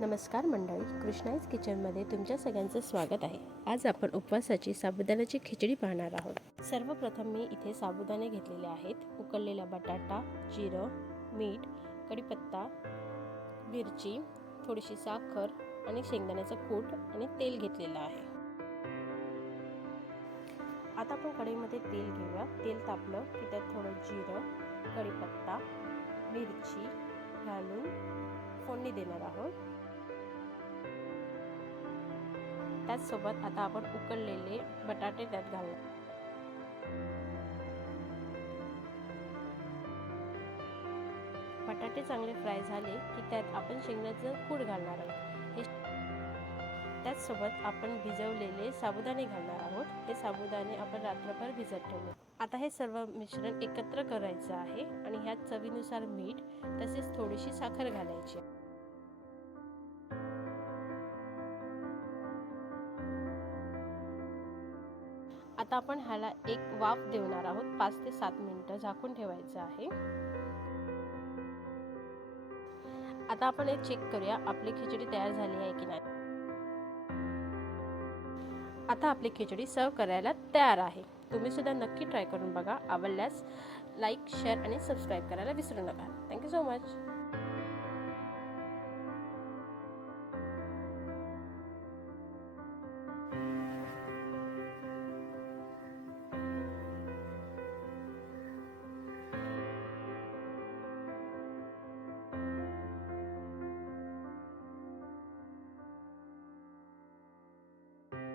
नमस्कार मंडळी, कृष्णाईज किचनमध्ये तुमच्या सगळ्यांचं स्वागत आहे। आज आपण उपवासाची साबुदाण्याची खिचडी पाहणार आहोत। सर्वप्रथम मी इथे साबुदाणे घेतलेले आहेत। उकळलेला बटाटा, जिरं, मीठ, कढीपत्ता, मिरची, थोडीशी साखर आणि शेंगदाण्याचं कूट आणि तेल घेतलेलं आहे। आता आपण कढईमध्ये तेल घेऊया। तेल तापलं की त्यात थोडं जिरं, कढीपत्ता, मिरची घालून फोडणी देणार आहोत। त्याचसोबत आता आपण उकळलेले बटाटे त्यात घालू। बटाटे चांगले फ्राय झाले की त्यात आपण शेंगदाण्याचं कूट घालणार आहोत। त्याचसोबत आपण भिजवलेले साबुदाणे घालणार आहोत। हे साबुदाणे आपण रात्रभर भिजत ठेवले। आता हे सर्व मिश्रण एकत्र करायचं आहे आणि ह्यात चवीनुसार मीठ तसेच थोडीशी साखर घालायची। आता आपण ह्याला एक वाफ देणार आहोत। 5 ते 7 मिनिटं झाकून ठेवायचं आहे। आता आपण हे चेक करूया आपली खिचडी तयार झाली आहे की नाही। आता आपली खिचडी सर्व करायला तयार आहे। तुम्ही सुद्धा नक्की ट्राय करून बघा। आवडल्यास लाईक, शेअर आणि सबस्क्राइब करायला विसरू नका। Thank you so much.